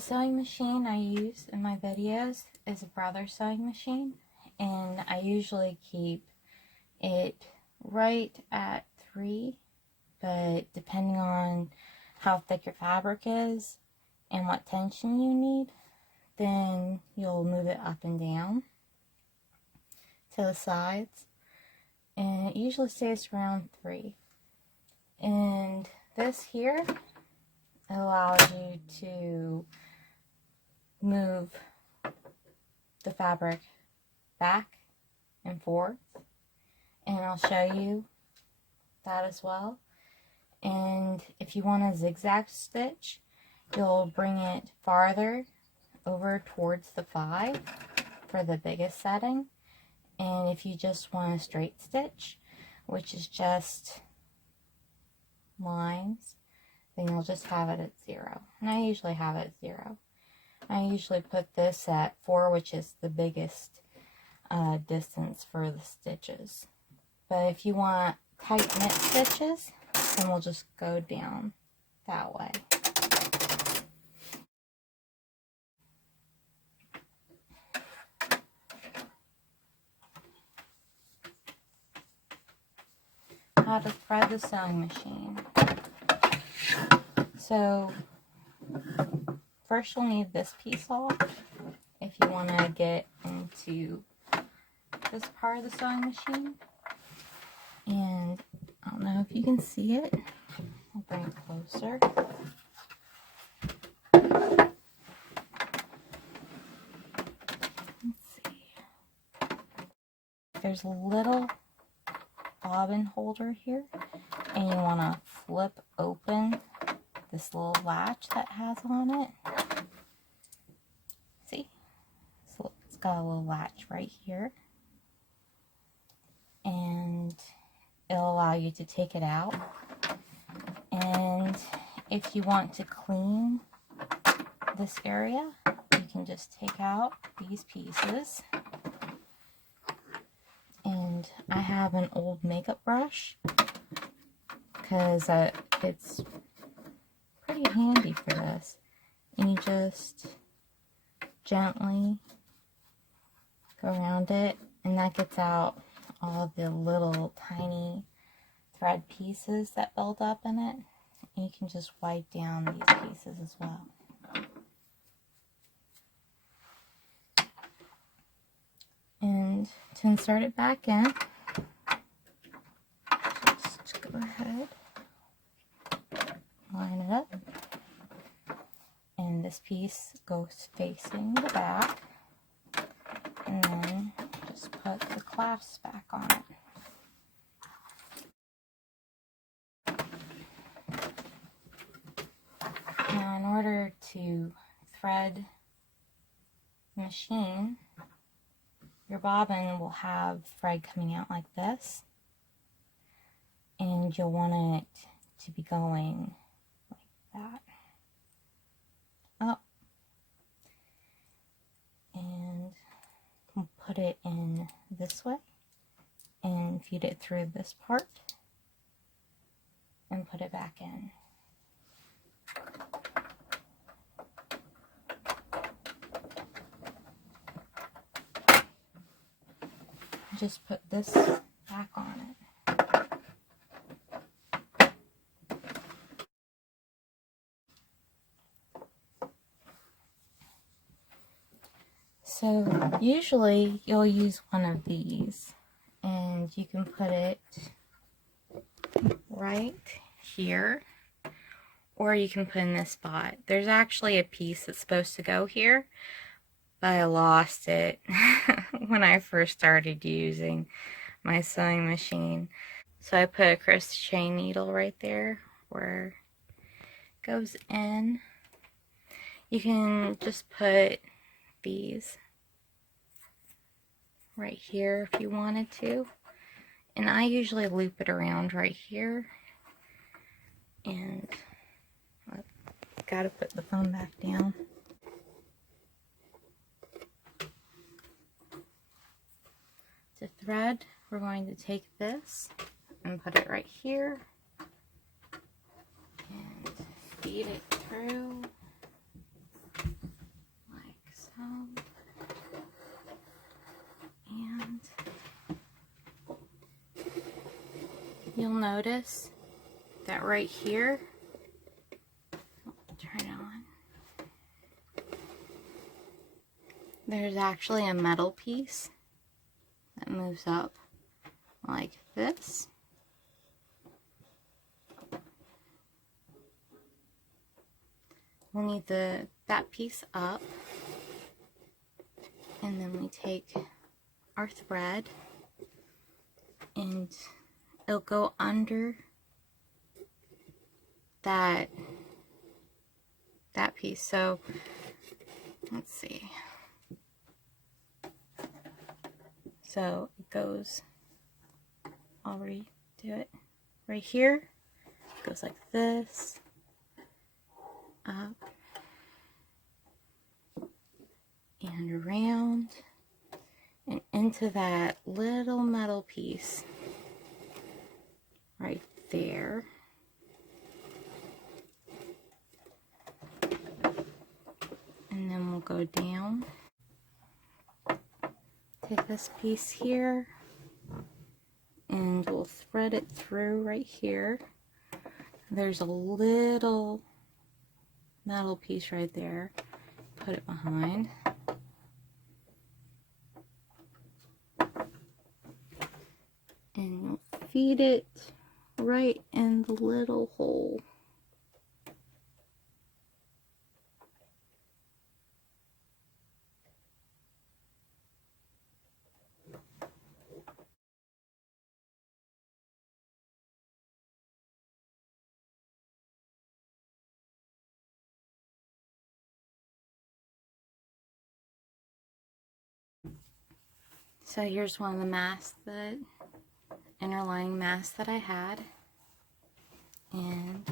The sewing machine I use in my videos is a Brother sewing machine, and I usually keep it right at 3, but depending on how thick your fabric is and what tension you need, then you'll move it up and down to the sides, and it usually stays around 3. And this here allows you to move the fabric back and forth, and I'll show you that as well. And if you want a zigzag stitch, you'll bring it farther over towards the 5 for the biggest setting. And if you just want a straight stitch, which is just lines, then you'll just have it at 0. And I usually have it at 0. I usually put this at 4, which is the biggest distance for the stitches. But if you want tight knit stitches, then we'll just go down that way. How to thread the sewing machine. So first you'll need this piece off if you want to get into this part of the sewing machine. And I don't know if you can see it. I'll bring it closer. Let's see. There's a little bobbin holder here, and you want to flip open this little latch that has on it. See? So it's got a little latch right here, and it'll allow you to take it out. And if you want to clean this area, you can just take out these pieces. And I have an old makeup brush because it's pretty handy for this. And you just gently go around it, and that gets out all the little tiny thread pieces that build up in it. And you can just wipe down these pieces as well. And to insert it back in, just go ahead, line it up, and this piece goes facing the back, and then just put the clasps back on it. Now, in order to thread the machine, your bobbin will have thread coming out like this, and you'll want it to be going like that, up, and we'll put it in this way, and feed it through this part, and put it back in. Just put this back on it. So usually you'll use one of these, and you can put it right here, or you can put in this spot. There's actually a piece that's supposed to go here, but I lost it when I first started using my sewing machine. So I put a crochet needle right there where it goes in. You can just put these right here if you wanted to. And I usually loop it around right here. And I've got to put the phone back down. To thread, we're going to take this and put it right here and feed it through notice that right here, turn it on, there's actually a metal piece that moves up like this. We'll need that piece up, and then we take our thread and it'll go under that piece. So let's see. So it goes, I'll redo it right here. It goes like this, up and around and into that little metal piece right there. And then we'll go down, take this piece here, and we'll thread it through right here. There's a little metal piece right there. Put it behind. And you'll feed it right in the little hole. So here's one of the masks, the interlining masks that I had, and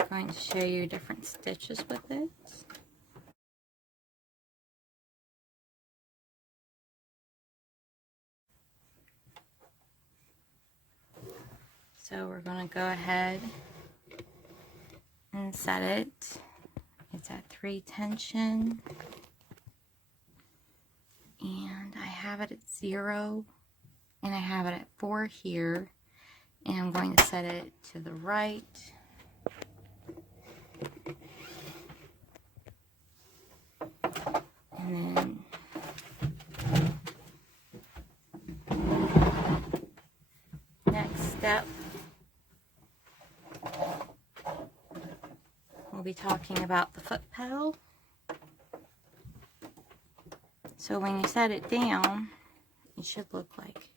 I'm going to show you different stitches with it. So we're going to go ahead and set it. It's at 3 tension, and I have it at 0, and I have it at 4 here, and I'm going to set it to the right. And then next step, we'll be talking about the foot pedal. So when you set it down, it should look like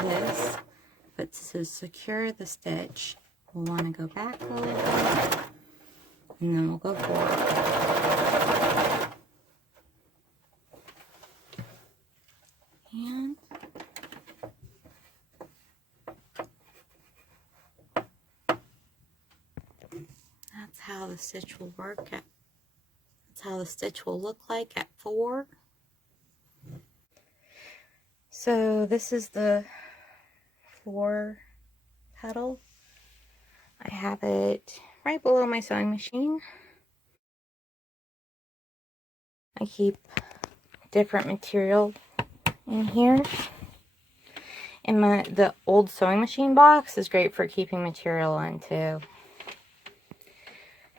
this. But to secure the stitch, we'll want to go back a little bit, and then we'll go forward. And that's how the stitch will work. That's how the stitch will look like at 4. So this is the 4 pedal. I have it right below my sewing machine. I keep different material in here. And the old sewing machine box is great for keeping material in too.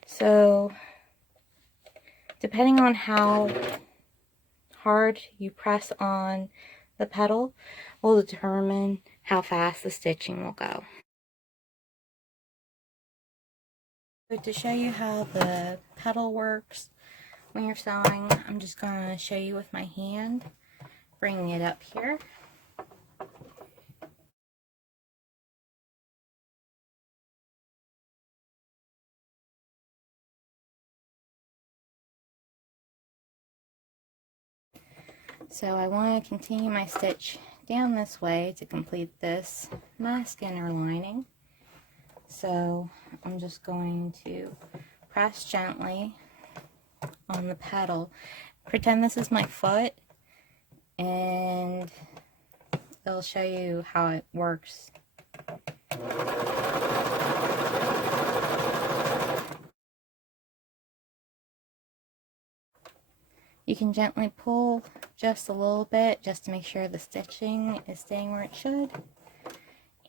So depending on how hard you press on the pedal will determine how fast the stitching will go. So to show you how the pedal works when you're sewing, I'm just going to show you with my hand, bringing it up here. So I want to continue my stitch down this way to complete this mask inner lining. So I'm just going to press gently on the pedal. Pretend this is my foot, and it'll show you how it works. You can gently pull just a little bit just to make sure the stitching is staying where it should.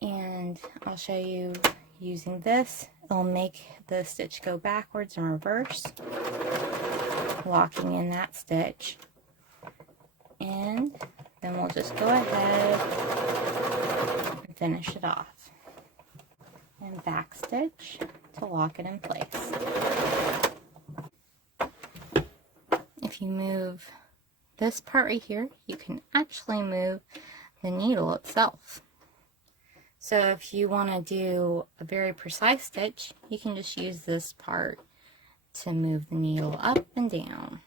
And and I'll show you using this. It'll make the stitch go backwards and reverse, locking in that stitch. And then we'll just go ahead and finish it off. And back stitch to lock it in place. If you move this part right here, you can actually move the needle itself. So if you want to do a very precise stitch, you can just use this part to move the needle up and down.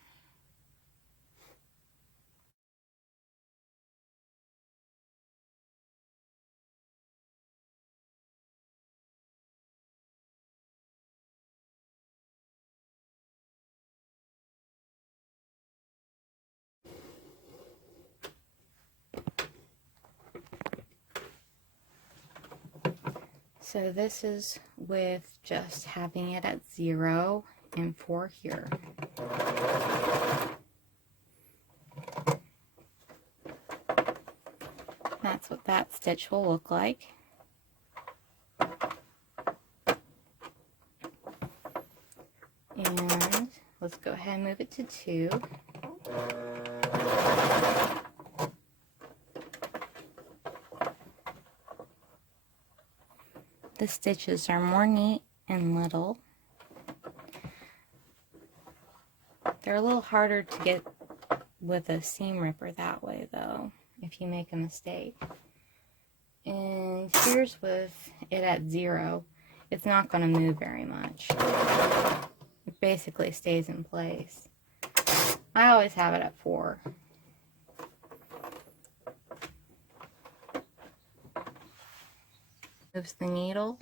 So this is with just having it at 0 and 4 here. That's what that stitch will look like. And let's go ahead and move it to 2. The stitches are more neat and little. They're a little harder to get with a seam ripper that way though, if you make a mistake. And here's with it at 0, it's not going to move very much. It basically stays in place. I always have it at 4. Moves the needle.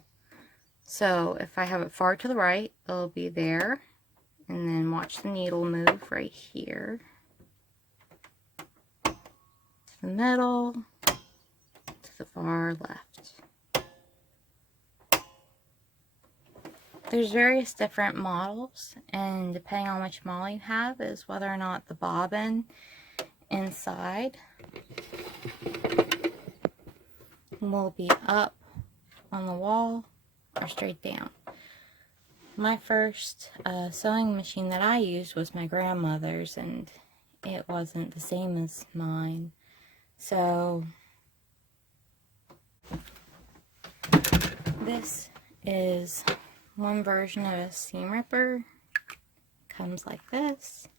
So if I have it far to the right, it'll be there. And then watch the needle move right here. To the middle. To the far left. There's various different models, and depending on which model you have is whether or not the bobbin inside will be up on the wall or straight down. My first sewing machine that I used was my grandmother's, and it wasn't the same as mine. So this is one version of a seam ripper. Comes like this.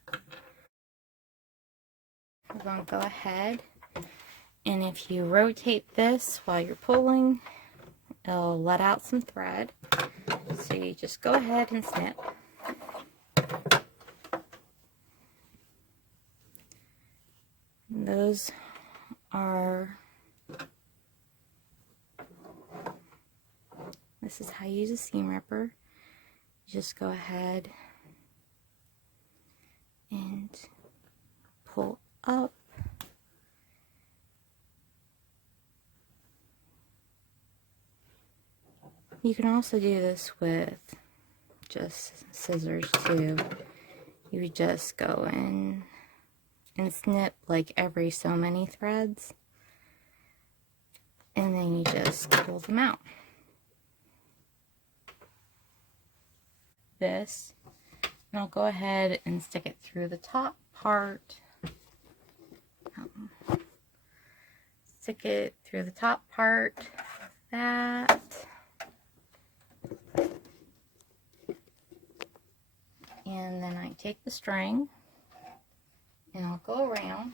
We're going to go ahead, and if you rotate this while you're pulling, it'll let out some thread. So you just go ahead and snip. And those are, this is how you use a seam ripper. You just go ahead and pull up. You can also do this with just scissors too. You would just go in and snip like every so many threads, and then you just pull them out. This, and I'll go ahead and stick it through the top part. Stick it through the top part, that. And then I take the string and I'll go around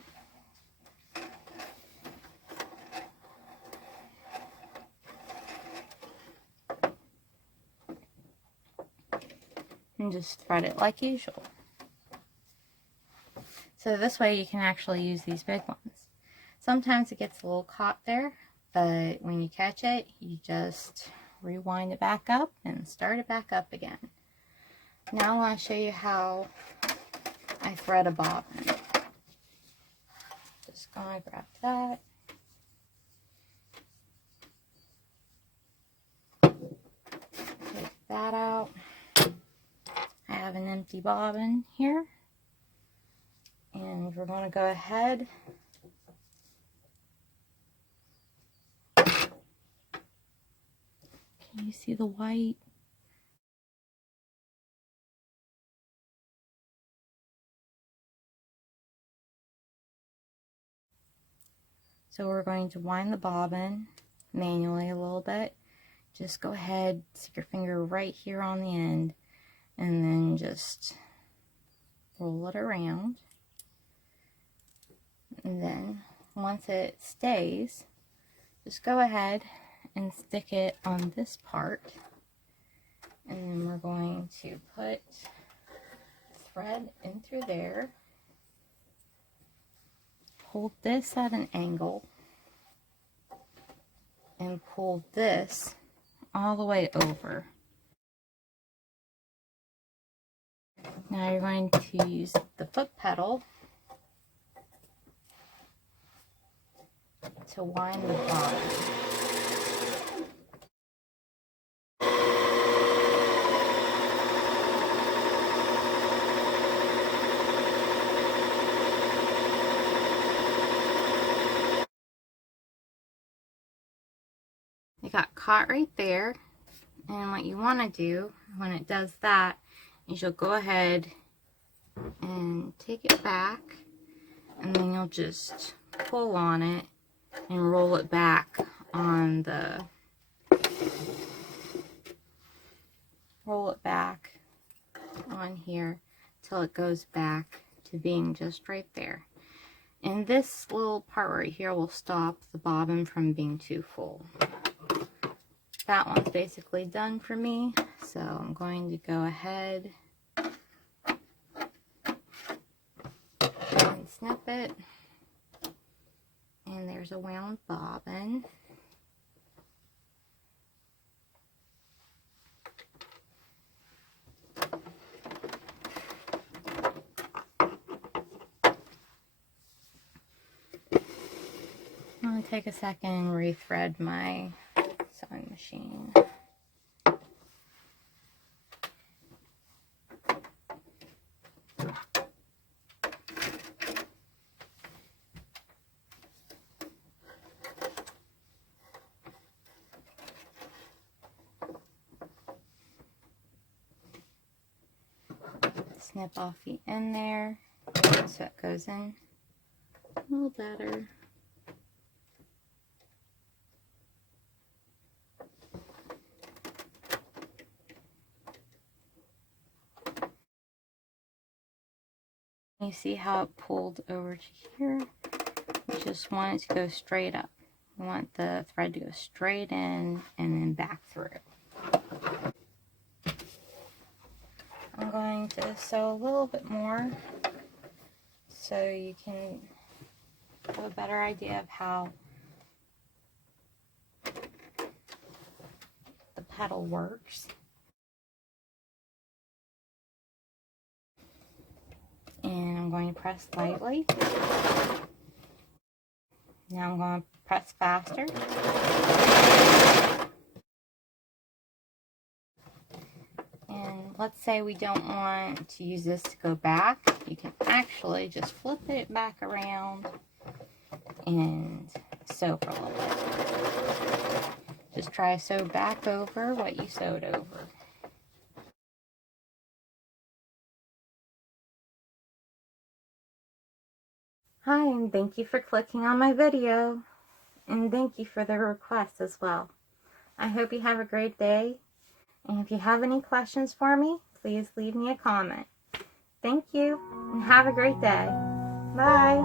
and just thread it like usual. So this way you can actually use these big ones. Sometimes it gets a little caught there, but when you catch it, you just rewind it back up and start it back up again. Now I want to show you how I thread a bobbin. Just gonna grab that. Take that out. I have an empty bobbin here. And we're going to go ahead You see the white? So we're going to wind the bobbin manually a little bit. Just go ahead, stick your finger right here on the end, and then just roll it around. And then once it stays, just go ahead and stick it on this part. And then we're going to put thread in through there. Hold this at an angle and pull this all the way over. Now you're going to use the foot pedal to wind the bobbin. It got caught right there, and what you want to do when it does that is you'll go ahead and take it back, and then you'll just pull on it and roll it back on the here till it goes back to being just right there. And this little part right here will stop the bobbin from being too full. That one's basically done for me, so I'm going to go ahead and snip it. And there's a wound bobbin. I'm going to take a second and rethread my sewing machine. Snip off the end there so it goes in a little better. You see how it pulled over to here? You just want it to go straight up. You want the thread to go straight in and then back through. I'm going to sew a little bit more so you can have a better idea of how the pedal works. And I'm going to press lightly. Now I'm going to press faster. And let's say we don't want to use this to go back. You can actually just flip it back around and sew for a little bit. Just try to sew back over what you sewed over. Hi, and thank you for clicking on my video. And thank you for the request as well. I hope you have a great day. And if you have any questions for me, please leave me a comment. Thank you, and have a great day. Bye.